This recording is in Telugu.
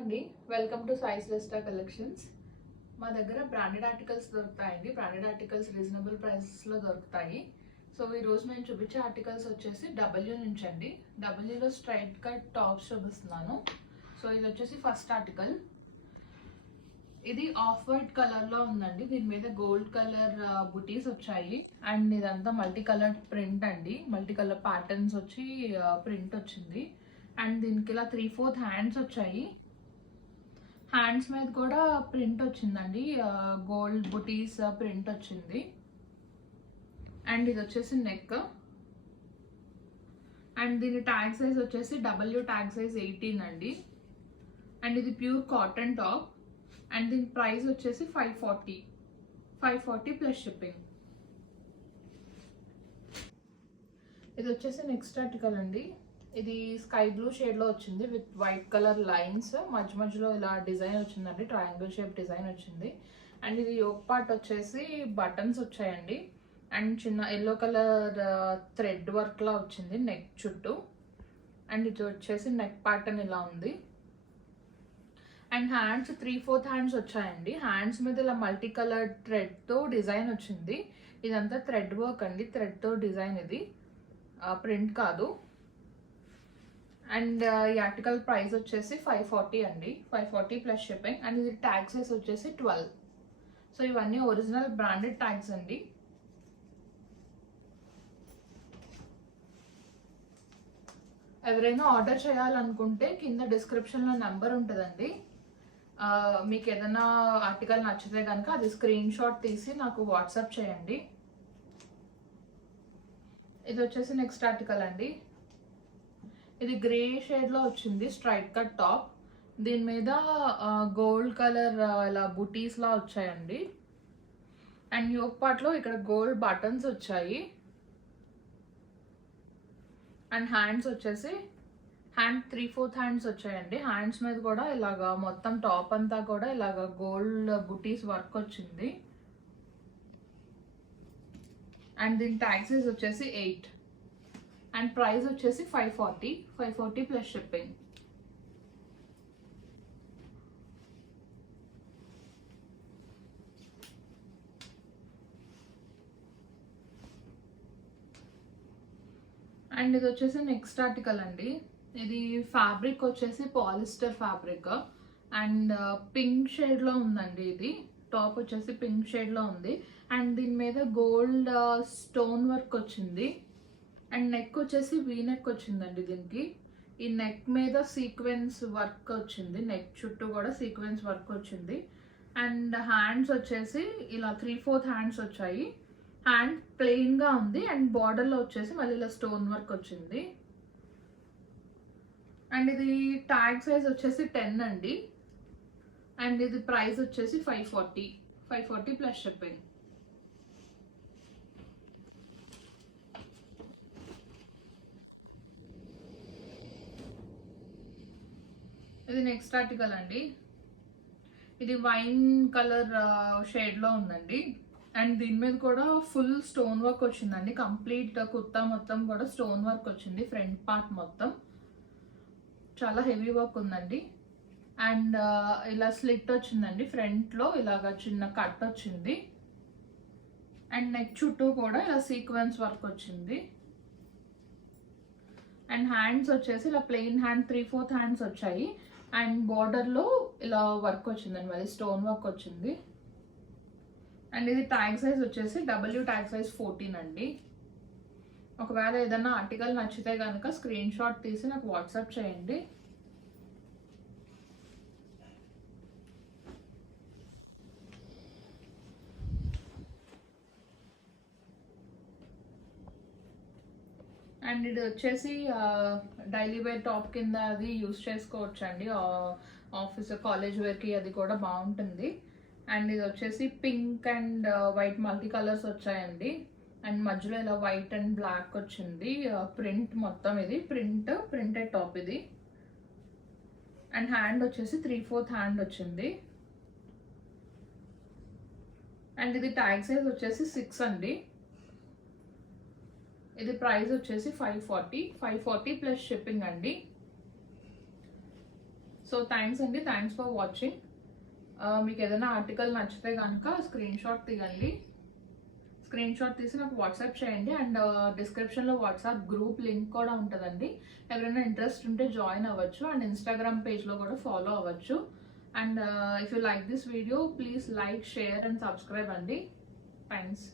అండి, welcome to Sai Shreshtha collections. మా దగ్గర బ్రాండెడ్ ఆర్టికల్స్ దొరుకుతాయండి. బ్రాండెడ్ ఆర్టికల్స్ రీజనబుల్ ప్రైసెస్లో దొరుకుతాయి. సో ఈరోజు నేను చూపించే ఆర్టికల్స్ వచ్చేసి డబ్ల్యూ నుంచి అండి. డబ్ల్యూలో స్ట్రైట్ కట్ టాప్స్ చూపిస్తున్నాను. సో ఇది వచ్చేసి ఫస్ట్ ఆర్టికల్. ఇది ఆఫ్ వైట్ కలర్లో ఉందండి. దీని మీద గోల్డ్ కలర్ బుటీస్ వచ్చాయి అండ్ ఇదంతా మల్టీ కలర్ ప్రింట్ అండి. మల్టీ కలర్ ప్యాటర్న్స్ వచ్చి ప్రింట్ వచ్చింది అండ్ దీనికి ఇలా 3/4 హ్యాండ్స్ వచ్చాయి. హ్యాండ్స్ మీద కూడా ప్రింట్ వచ్చిందండి, గోల్డ్ బుటీస్ ప్రింట్ వచ్చింది. అండ్ ఇది వచ్చేసి నెక్ అండ్ దీని ట్యాగ్ సైజ్ వచ్చేసి డబ్ల్యూ ట్యాగ్ సైజ్ 18 అండి. అండ్ ఇది ప్యూర్ కాటన్ టాప్ అండ్ దీని ప్రైస్ వచ్చేసి 540 ప్లస్ షిప్పింగ్. ఇది వచ్చేసి నెక్స్ట్ ఆర్టికల్ అండి. ఇది స్కై బ్లూ షేడ్లో వచ్చింది విత్ వైట్ కలర్ లైన్స్, మధ్యలో ఇలా డిజైన్ వచ్చిందండి, ట్రయాంగిల్ షేప్ డిజైన్ వచ్చింది. అండ్ ఇది యోక్ పార్ట్ వచ్చేసి బటన్స్ వచ్చాయండి అండ్ చిన్న ఎల్లో కలర్ థ్రెడ్ వర్క్లా వచ్చింది నెక్ చుట్టూ. అండ్ ఇది వచ్చేసి నెక్ ప్యాటర్న్ ఇలా ఉంది. అండ్ హ్యాండ్స్ 3/4 హ్యాండ్స్ వచ్చాయండి. హ్యాండ్స్ మీద ఇలా మల్టీ కలర్ థ్రెడ్తో డిజైన్ వచ్చింది. ఇదంతా థ్రెడ్ వర్క్ అండి, థ్రెడ్తో డిజైన్, ఇది ప్రింట్ కాదు. అండ్ ఈ ఆర్టికల్ ప్రైస్ వచ్చేసి 540 అండి, 540 ప్లస్ షిప్పింగ్. అండ్ ఇది ట్యాగ్ సైజ్ వచ్చేసి 12. సో ఇవన్నీ ఒరిజినల్ బ్రాండెడ్ ట్యాగ్స్ అండి. ఎవరైనా ఆర్డర్ చేయాలనుకుంటే కింద డిస్క్రిప్షన్లో నెంబర్ ఉంటుందండి. మీకు ఏదైనా ఆర్టికల్ నచ్చితే కనుక అది స్క్రీన్ షాట్ తీసి నాకు వాట్సాప్ చేయండి. ఇది వచ్చేసి నెక్స్ట్ ఆర్టికల్ అండి. ఇది గ్రే షేడ్లో వచ్చింది, స్ట్రైట్ కట్ టాప్. దీని మీద గోల్డ్ కలర్ ఇలా బుటీస్లా వచ్చాయండి. అండ్ యోక్ పార్ట్లో ఇక్కడ గోల్డ్ బటన్స్ వచ్చాయి. అండ్ హ్యాండ్స్ వచ్చేసి 3/4 హ్యాండ్స్ వచ్చాయండి. హ్యాండ్స్ మీద కూడా ఇలాగా మొత్తం టాప్ అంతా కూడా ఇలాగా గోల్డ్ బుటీస్ వర్క్ వచ్చింది. అండ్ దీని ట్యాగ్ సైజ్ వచ్చేసి 8 అండ్ ప్రైస్ వచ్చేసి 540 ప్లస్ షిప్పింగ్. అండ్ ఇది వచ్చేసి నెక్స్ట్ ఆర్టికల్ అండి. ఇది ఫ్యాబ్రిక్ వచ్చేసి పాలిస్టర్ ఫ్యాబ్రిక్ అండ్ పింక్ షేడ్లో ఉందండి. ఇది టాప్ వచ్చేసి పింక్ షేడ్లో ఉంది అండ్ దీని మీద గోల్డ్ స్టోన్ వర్క్ వచ్చింది. అండ్ నెక్ వచ్చేసి వీ నెక్ వచ్చిందండి. దీనికి ఈ నెక్ మీద సీక్వెన్స్ వర్క్ వచ్చింది, నెక్ చుట్టూ కూడా సీక్వెన్స్ వర్క్ వచ్చింది. అండ్ హ్యాండ్స్ వచ్చేసి ఇలా 3/4 హ్యాండ్స్ వచ్చాయి. హ్యాండ్ ప్లెయిన్గా ఉంది అండ్ బార్డర్లో వచ్చేసి మళ్ళీ ఇలా స్టోన్ వర్క్ వచ్చింది. అండ్ ఇది ట్యాగ్ సైజ్ వచ్చేసి 10 అండి. అండ్ ఇది ప్రైస్ వచ్చేసి 540 ప్లస్ షిప్పింగ్. ఇది నెక్స్ట్ ఆర్టికల్ అండి. ఇది వైన్ కలర్ షేడ్లో ఉందండి. అండ్ దీని మీద కూడా ఫుల్ స్టోన్ వర్క్ వచ్చిందండి. కంప్లీట్ కుర్తా మొత్తం కూడా స్టోన్ వర్క్ వచ్చింది. ఫ్రంట్ పార్ట్ మొత్తం చాలా హెవీ వర్క్ ఉందండి. అండ్ ఇలా స్లిట్ వచ్చిందండి, ఫ్రంట్లో ఇలాగా చిన్న కట్ వచ్చింది. అండ్ నెక్ చుట్టూ కూడా ఇలా సీక్వెన్స్ వర్క్ వచ్చింది. అండ్ హ్యాండ్స్ వచ్చేసి ఇలా ప్లెయిన్ హ్యాండ్ 3/4 హ్యాండ్స్ వచ్చాయి అండ్ బార్డర్లో ఇలా వర్క్ వచ్చిందండి, మళ్ళీ స్టోన్ వర్క్ వచ్చింది. అండ్ ఇది ట్యాగ్ సైజ్ వచ్చేసి డబ్ల్యూ ట్యాగ్ సైజ్ 14 అండి. ఒకవేళ ఏదైనా ఆర్టికల్ నచ్చితే కనుక స్క్రీన్ షాట్ తీసి నాకు వాట్సాప్ చేయండి. అండ్ ఇది వచ్చేసి డైలీ వేర్ టాప్ కింద అది యూస్ చేసుకోవచ్చు అండి. ఆఫీస్ కాలేజ్ వేర్కి అది కూడా బాగుంటుంది. అండ్ ఇది వచ్చేసి pink and white multi colours వచ్చాయండి. అండ్ మధ్యలో ఇలా వైట్ అండ్ బ్లాక్ వచ్చింది ప్రింట్ మొత్తం. ఇది ప్రింటెడ్ టాప్ ఇది. అండ్ హ్యాండ్ వచ్చేసి 3/4 హ్యాండ్ వచ్చింది. అండ్ ఇది ట్యాగ్ సైజ్ వచ్చేసి 6 అండి. ఇది ప్రైస్ వచ్చేసి 540 ప్లస్ షిప్పింగ్ అండి. సో థ్యాంక్స్ అండి, థ్యాంక్స్ ఫర్ వాచింగ్. మీకు ఏదైనా ఆర్టికల్ నచ్చితే కనుక స్క్రీన్ షాట్ తీయండి. స్క్రీన్ షాట్ తీసి నాకు వాట్సాప్ చేయండి. అండ్ డిస్క్రిప్షన్లో వాట్సాప్ గ్రూప్ లింక్ కూడా ఉంటుందండి. ఎవరైనా ఇంట్రెస్ట్ ఉంటే జాయిన్ అవ్వచ్చు. అండ్ ఇన్స్టాగ్రామ్ పేజ్లో కూడా ఫాలో అవ్వచ్చు. And if you like this video please like, share and subscribe అండి. థ్యాంక్స్.